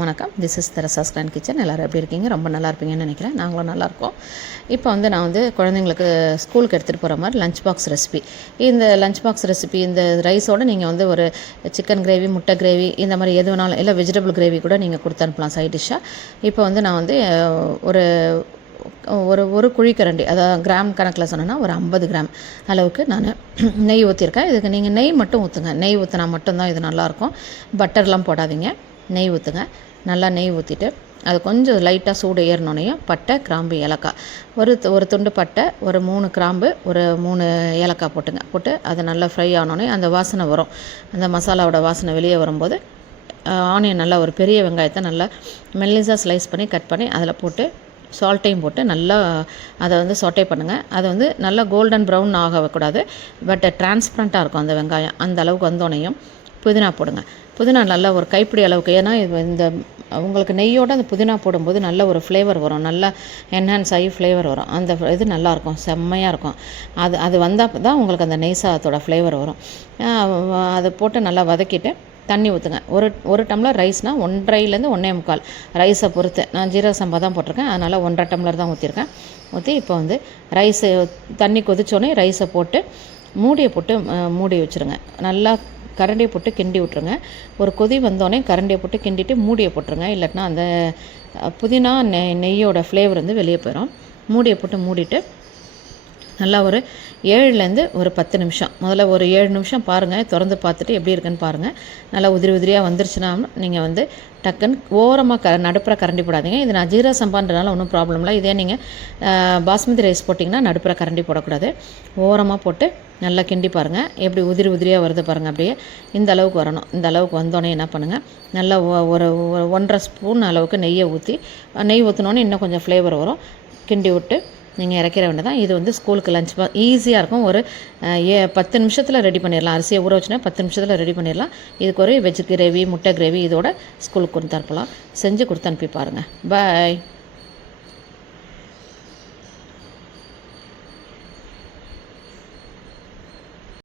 வணக்கம். This is Teresa's grand kitchen. எல்லோரும் எப்படி இருக்கீங்க? ரொம்ப நல்லா இருப்பீங்கன்னு நினைக்கிறேன். நாங்களும் நல்லாயிருக்கோம். இப்போ நான் குழந்தைங்களுக்கு ஸ்கூலுக்கு எடுத்துகிட்டு போகிற மாதிரி லஞ்ச் பாக்ஸ் ரெசிபி. இந்த லஞ்ச் பாக்ஸ் ரெசிபி இந்த ரைஸோடு நீங்கள் ஒரு சிக்கன் கிரேவி, முட்டை கிரேவி, இந்த மாதிரி எது வேணாலும் இல்லை வெஜிடபிள் கிரேவி கூட நீங்கள் கொடுத்து அனுப்பலாம் சைட் டிஷ்ஷாக. இப்போ நான் ஒரு ஒரு ஒரு குழிக்கரண்டி, அதாவது கிராம் கணக்கில் சொன்னேன்னா ஒரு 50 கிராம் அளவுக்கு நான் நெய் ஊற்றிருக்கேன். இதுக்கு நீங்கள் நெய் மட்டும் ஊற்றுங்க. நெய் ஊற்றினா மட்டும்தான் இது நல்லாயிருக்கும். பட்டர்லாம் போடாதீங்க. நெய் ஊற்றுங்க. நல்லா நெய் ஊற்றிட்டு அது கொஞ்சம் லைட்டாக சூடு ஏறினோனையும் பட்டை, கிராம்பு, ஏலக்காய், ஒரு துண்டு பட்டை, ஒரு 3 கிராம்பு, ஒரு 3 ஏலக்காய் போட்டு அது நல்லா ஃப்ரை ஆனோடனே அந்த வாசனை வரும். அந்த மசாலாவோட வாசனை வெளியே வரும்போது ஆனியன், நல்லா ஒரு பெரிய வெங்காயத்தை நல்லா மெல்லிஸாக ஸ்லைஸ் பண்ணி கட் பண்ணி அதில் போட்டு சால்ட்டையும் போட்டு நல்லா அதை சொட்டை பண்ணுங்கள். அது நல்லா கோல்டன் ப்ரௌன் ஆகக்கூடாது, பட் டிரான்ஸ்பரண்ட்டாக இருக்கும் அந்த வெங்காயம். அந்த அளவுக்கு வந்தோடனையும் புதினா போடுங்க. புதினா நல்லா ஒரு கைப்பிடி அளவுக்கு, ஏன்னா இந்த உங்களுக்கு நெய்யோடு அந்த புதினா போடும்போது நல்ல ஒரு ஃப்ளேவர் வரும், நல்லா என்ஹான்ஸ் ஆகி ஃப்ளேவர் வரும். அந்த இது நல்லாயிருக்கும், செம்மையாக இருக்கும். அது வந்தால் தான் உங்களுக்கு அந்த நெய் சாதத்தோட ஃப்ளேவர் வரும். அதை போட்டு நல்லா வதக்கிட்டு தண்ணி ஊற்றுங்க. ஒரு டம்ளர் ரைஸ்னால் 1.5லேருந்து 1.25 ரைஸை பொறுத்து. நான் ஜீரக சம்பா தான் போட்டிருக்கேன், அதனால் 1.5 டம்ளர் தான் ஊற்றிருக்கேன். ஊற்றி இப்போ ரைஸு தண்ணி கொதிச்சோடனே ரைஸை போட்டு மூடியை போட்டு மூடி வச்சுருங்க. நல்லா கரண்டியை போட்டு கிண்டி விட்ருங்க. ஒரு கொதி வந்தோடனே கரண்டியை போட்டு கிண்டிட்டு மூடியை போட்டுருங்க. இல்லைன்னா அந்த புதினா நெய்யோட ஃப்ளேவர் வெளியே போயிடும். மூடியை போட்டு மூடிட்டு நல்லா ஒரு 7லேருந்து ஒரு 10 நிமிஷம், முதல்ல ஒரு 7 நிமிஷம் பாருங்கள். திறந்து பார்த்துட்டு எப்படி இருக்குன்னு பாருங்கள். நல்லா உதிரியாக வந்துருச்சுன்னா நீங்கள் டக்குன்னு ஓரமாக நடுப்புற கரண்டி போடாதீங்க. இது நான் ஜீரக சம்பான்றனால ஒன்றும் ப்ராப்ளம் இல்லை. இதே நீங்கள் பாஸ்மதி ரைஸ் போட்டிங்கன்னா நடுப்புற கரண்டி போடக்கூடாது. ஓரமாக போட்டு நல்லா கிண்டி பாருங்கள். எப்படி உதிரியாக வருது பாருங்கள். அப்படியே இந்த அளவுக்கு வரணும். இந்த அளவுக்கு வந்தோடனே என்ன பண்ணுங்கள், நல்லா ஒரு 1.5 ஸ்பூன் அளவுக்கு நெய்யை ஊற்றி, நெய் ஊற்றினோன்னே இன்னும் கொஞ்சம் ஃப்ளேவர் வரும். கிண்டி விட்டு நீங்கள் இறக்கிற வேண்டியதான். இது ஸ்கூலுக்கு லஞ்ச் ஈஸியாக இருக்கும். ஒரு 10 நிமிஷத்தில் ரெடி பண்ணிடலாம். அரிசியை ஊற வச்சுன்னா 10 நிமிஷத்தில் ரெடி பண்ணிடலாம். இதுக்கு ஒரு வெஜ் கிரேவி, முட்டை கிரேவி இதோட ஸ்கூலுக்கு கொடுத்து அனுப்பலாம். செஞ்சு கொடுத்து அனுப்பி பாருங்கள். பாய்.